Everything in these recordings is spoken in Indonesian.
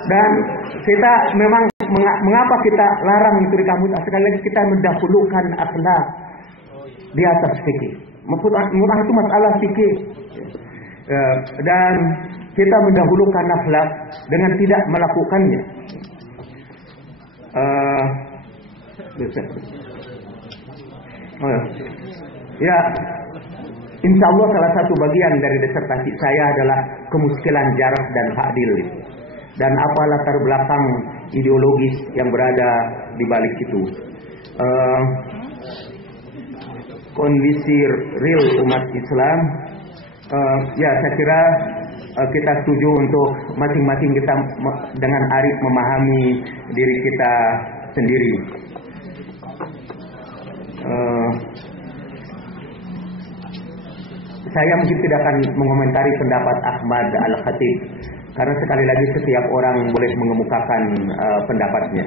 Dan kita memang mengapa kita larang mencuri rambut? Sekali lagi kita mendahulukan akhlak di atas fikih. Murah itu masalah fikih. Dan kita mendahulukan akhlak dengan tidak melakukannya. Ya, insya Allah salah satu bagian dari disertasi saya adalah kemuskilan jarak dan ta'dil. Dan apa latar belakang ideologis yang berada di balik itu. Kondisi real umat Islam, ya saya kira kita setuju untuk masing-masing kita dengan arif memahami diri kita sendiri. Saya mungkin tidak akan mengomentari pendapat Ahmad Al-Khatib, karena sekali lagi setiap orang boleh mengemukakan pendapatnya.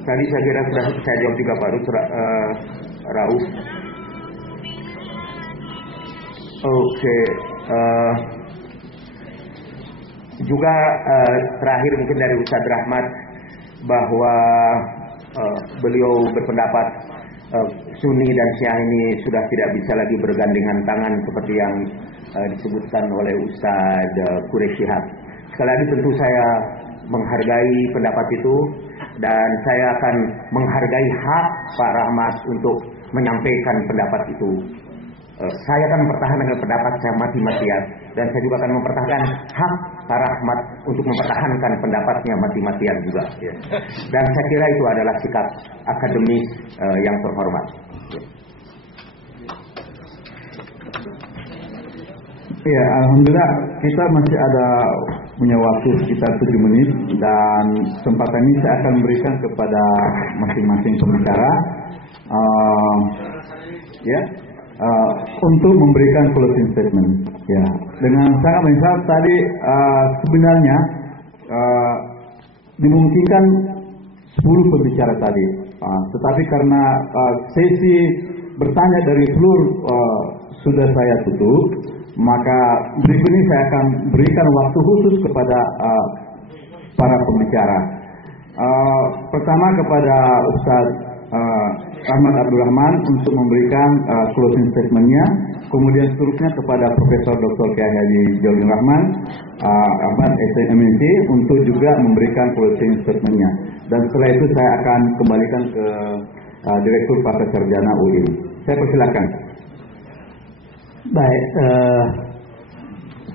Tadi saya kira sudah saya jawab juga Pak Rauf. Oke. Juga terakhir mungkin dari Ustaz Rahmat bahwa beliau berpendapat Sunni dan Syiah ini sudah tidak bisa lagi bergandengan tangan seperti yang disebutkan oleh Ustaz Quraisy Shihab. Sekali lagi tentu saya menghargai pendapat itu dan saya akan menghargai hak Pak Rahmat untuk menyampaikan pendapat itu. Saya akan mempertahankan pendapat saya mati-matian dan saya juga akan mempertahankan hak Pak Rahmat untuk mempertahankan pendapatnya mati-matian juga. Ya. Dan saya kira itu adalah sikap akademis yang terhormat. Ya, alhamdulillah kita masih ada punya waktu sekitar 7 menit dan kesempatan ini saya akan berikan kepada masing-masing pembicara untuk memberikan closing statement. Ya, dengan sangat menyesal tadi sebenarnya dimungkinkan 10 pembicara tadi, tetapi karena sesi bertanya dari seluruh sudah saya tutup, maka berikut ini saya akan berikan waktu khusus kepada para pembicara. Pertama kepada Ustaz Ahmad Abdurrahman untuk memberikan closing statement-nya, kemudian seterusnya kepada Profesor Dr. Kiai Haji Jauddin Rahman Ahmad SMNC untuk juga memberikan closing statement-nya. Dan setelah itu saya akan kembalikan ke Direktur Pasar Sarjana UIN. Saya persilakan. Baik,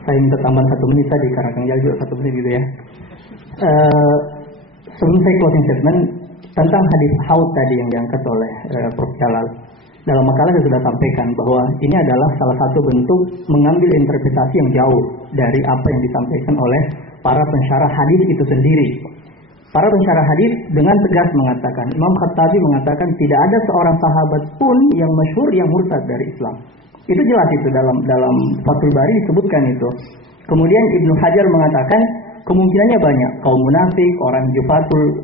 saya minta tambahan 1 menit tadi karena Kang Jal juga 1 menit gitu ya. Sebelum saya closing statement tentang hadis haud tadi yang diangkat oleh Prof. Jalal, dalam makalah saya sudah sampaikan bahwa ini adalah salah satu bentuk mengambil interpretasi yang jauh dari apa yang disampaikan oleh para pensyarah hadis itu sendiri. Para pensyarah hadis dengan tegas mengatakan, Imam Khattabi mengatakan tidak ada seorang sahabat pun yang masyhur yang murtad dari Islam. Itu jelas itu dalam Fathul Bari disebutkan itu. Kemudian Ibnu Hajar mengatakan kemungkinannya banyak, kaum munafik, orang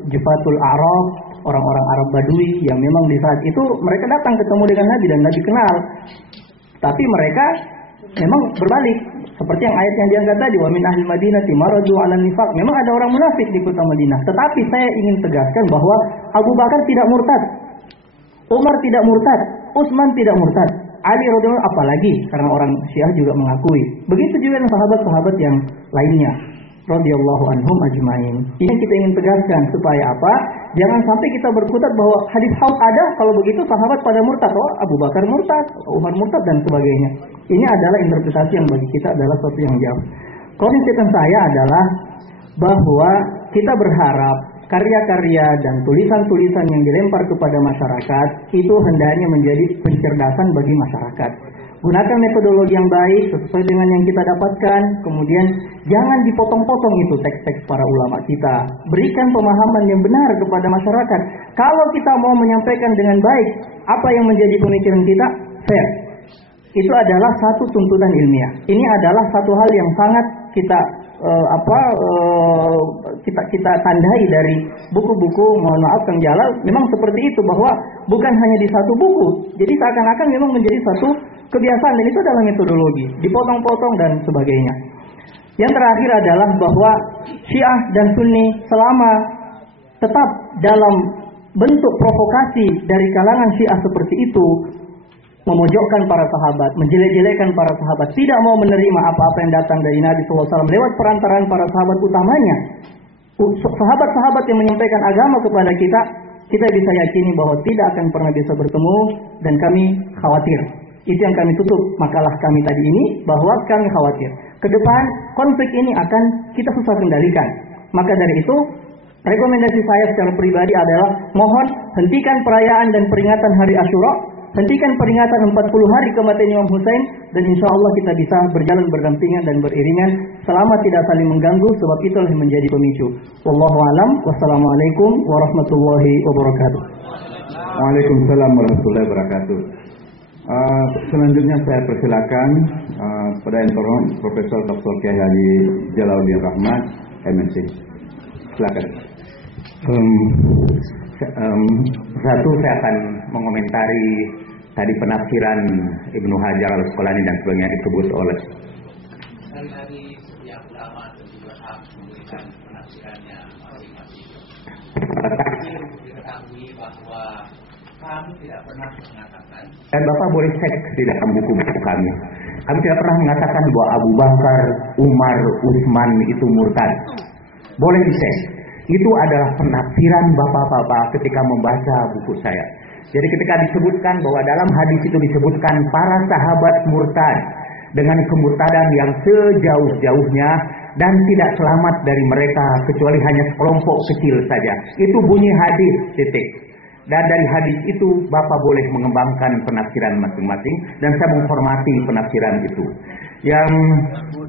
Jufatul Arab, orang-orang Arab Badui yang memang di saat itu mereka datang ketemu dengan Nabi dan Nabi kenal. Tapi mereka memang berbalik, seperti yang ayat yang diangkat tadi, wa min ahli Madinati maradu 'alan nifaq. Memang ada orang munafik di kota Madinah, tetapi saya ingin tegaskan bahwa Abu Bakar tidak murtad, Umar tidak murtad, Utsman tidak murtad, Ali radhiyallahu apalagi karena orang Syiah juga mengakui. Begitu juga dengan sahabat-sahabat yang lainnya radhiyallahu anhum ajmain. Ini kita ingin tegaskan supaya apa? Jangan sampai kita berkutat bahwa hadis haud ada, kalau begitu sahabat pada murtad, oh Abu Bakar murtad, Umar murtad dan sebagainya. Ini adalah interpretasi yang bagi kita adalah sesuatu yang jauh. Konsisten saya adalah bahwa kita berharap karya-karya dan tulisan-tulisan yang dilempar kepada masyarakat itu hendaknya menjadi pencerdasan bagi masyarakat. Gunakan metodologi yang baik sesuai dengan yang kita dapatkan. Kemudian jangan dipotong-potong itu teks-teks para ulama kita. Berikan pemahaman yang benar kepada masyarakat. Kalau kita mau menyampaikan dengan baik apa yang menjadi pemikiran kita, fair. Itu adalah satu tuntutan ilmiah. Ini adalah satu hal yang sangat kita kita tandai dari buku-buku, mohon maaf Kang Jalal, memang seperti itu, bahwa bukan hanya di satu buku. Jadi seakan-akan memang menjadi satu kebiasaan dan itu adalah metodologi, dipotong-potong dan sebagainya. Yang terakhir adalah bahwa Syiah dan Sunni selama tetap dalam bentuk provokasi dari kalangan Syiah seperti itu, memojokkan para sahabat, menjelek-jelekkan para sahabat, tidak mau menerima apa-apa yang datang dari Nabi SAW lewat perantaraan para sahabat utamanya, sahabat-sahabat yang menyampaikan agama kepada kita, kita bisa yakini bahwa tidak akan pernah bisa bertemu dan kami khawatir. Itu yang kami tutup makalah kami tadi ini, bahwa kami khawatir ke depan konflik ini akan kita susah kendalikan. Maka dari itu, rekomendasi saya secara pribadi adalah mohon hentikan perayaan dan peringatan Hari Asyura, hentikan peringatan 40 hari kematian Imam Hussein, dan insya Allah kita bisa berjalan berdampingan dan beriringan selama tidak saling mengganggu, sebab itulah yang menjadi pemicu. Wallahu a'lam. Wassalamualaikum warahmatullahi wabarakatuh. Waalaikumsalam warahmatullahi wabarakatuh. Selanjutnya saya persilakan pada informan Profesor Dr. Kiai Haji Jalauddin Rahmat, MSc. Silakan. Satu, saya akan mengomentari tadi penafsiran Ibnu Hajar Al-Asqalani dan sebagainya disebut oleh dari setiap ulama tentu berhak memberikan penafsirannya masing-masing. Diketahui bahwa kami tidak pernah mengatakan, dan Bapak boleh cek di dalam buku-buku kami. Kami tidak pernah mengatakan bahwa Abu Bakar, Umar, Utsman itu murtad. Boleh dicek. Itu adalah penafsiran bapak-bapak ketika membaca buku saya. Jadi ketika disebutkan bahwa dalam hadis itu disebutkan para sahabat murtad dengan kemurtadan yang sejauh-jauhnya dan tidak selamat dari mereka kecuali hanya sekelompok kecil saja. Itu bunyi hadis, titik. Dan dari hadis itu Bapak boleh mengembangkan penafsiran masing-masing dan saya menghormati penafsiran itu. Yang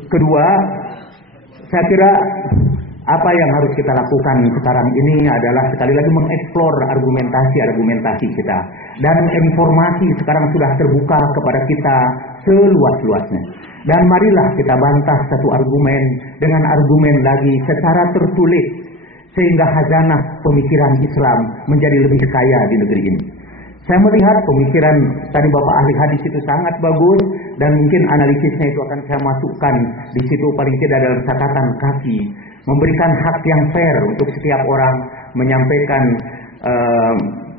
kedua, saya kira apa yang harus kita lakukan sekarang ini adalah sekali lagi mengeksplor argumentasi kita. Dan informasi sekarang sudah terbuka kepada kita seluas-luasnya. Dan marilah kita bantah satu argumen dengan argumen lagi secara tertulis, sehingga khazanah pemikiran Islam menjadi lebih kaya di negeri ini. Saya melihat pemikiran tadi Bapak ahli hadis itu sangat bagus, dan mungkin analisisnya itu akan saya masukkan di situ paling tidak dalam catatan kaki. Memberikan hak yang fair untuk setiap orang menyampaikan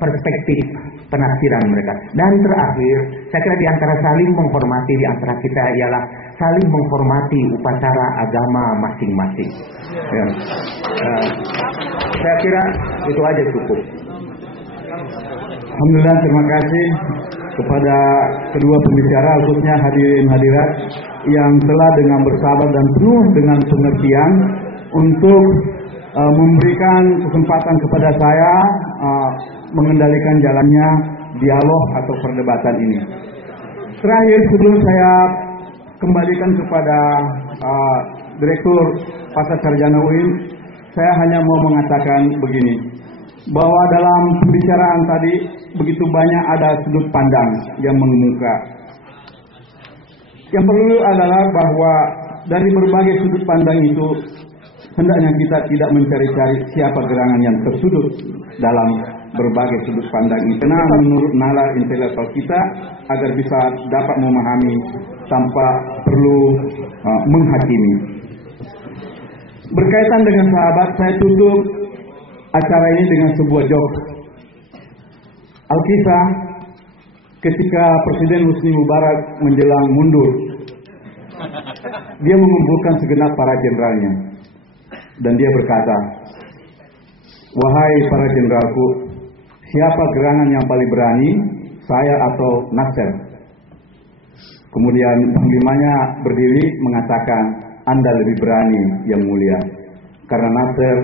perspektif penafsiran mereka. Dan terakhir, saya kira di antara saling menghormati di antara kita ialah saling menghormati upacara agama masing-masing. Ya. Saya kira itu aja cukup. Alhamdulillah, terima kasih kepada kedua pembicara, khususnya hadirin hadirat yang telah dengan bersabar dan penuh dengan pengertian untuk memberikan kesempatan kepada saya mengendalikan jalannya dialog atau perdebatan ini. Terakhir, sebelum saya kembalikan kepada Direktur Pasar Sarjana UIN, saya hanya mau mengatakan begini, bahwa dalam pembicaraan tadi begitu banyak ada sudut pandang yang mengemuka. Yang perlu adalah bahwa dari berbagai sudut pandang itu hendaknya kita tidak mencari-cari siapa gerangan yang tersudut dalam berbagai sudut pandang ini. Karena menurut nalar intelektual kita agar bisa dapat memahami tanpa perlu menghakimi. Berkaitan dengan sahabat, saya tutup acara ini dengan sebuah joke. Al-Kisah ketika Presiden Husni Mubarak menjelang mundur, dia mengumpulkan segenap para jenderalnya. Dan dia berkata, "Wahai para jenderalku, siapa gerangan yang paling berani, saya atau Nasser?" Kemudian panglimanya berdiri mengatakan, "Anda lebih berani, yang mulia, karena Nasser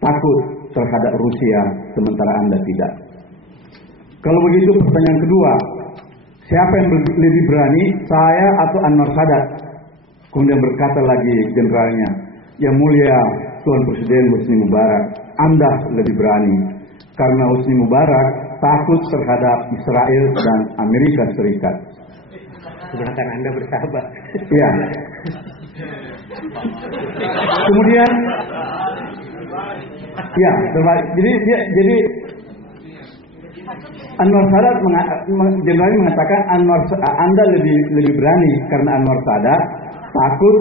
takut terhadap Rusia, sementara Anda tidak." Kalau begitu, pertanyaan kedua, siapa yang lebih berani, saya atau Anwar Sadat? Kemudian berkata lagi jenderalnya, "Yang mulia Tuan Presiden Husni Mubarak, Anda lebih berani, karena Husni Mubarak takut terhadap Israel dan Amerika Serikat." Sebenarnya Anda bersahabat. Ya. Kemudian, ya, jadi Anwar Sadat generalnya mengatakan Anda lebih berani karena Anwar Sadat takut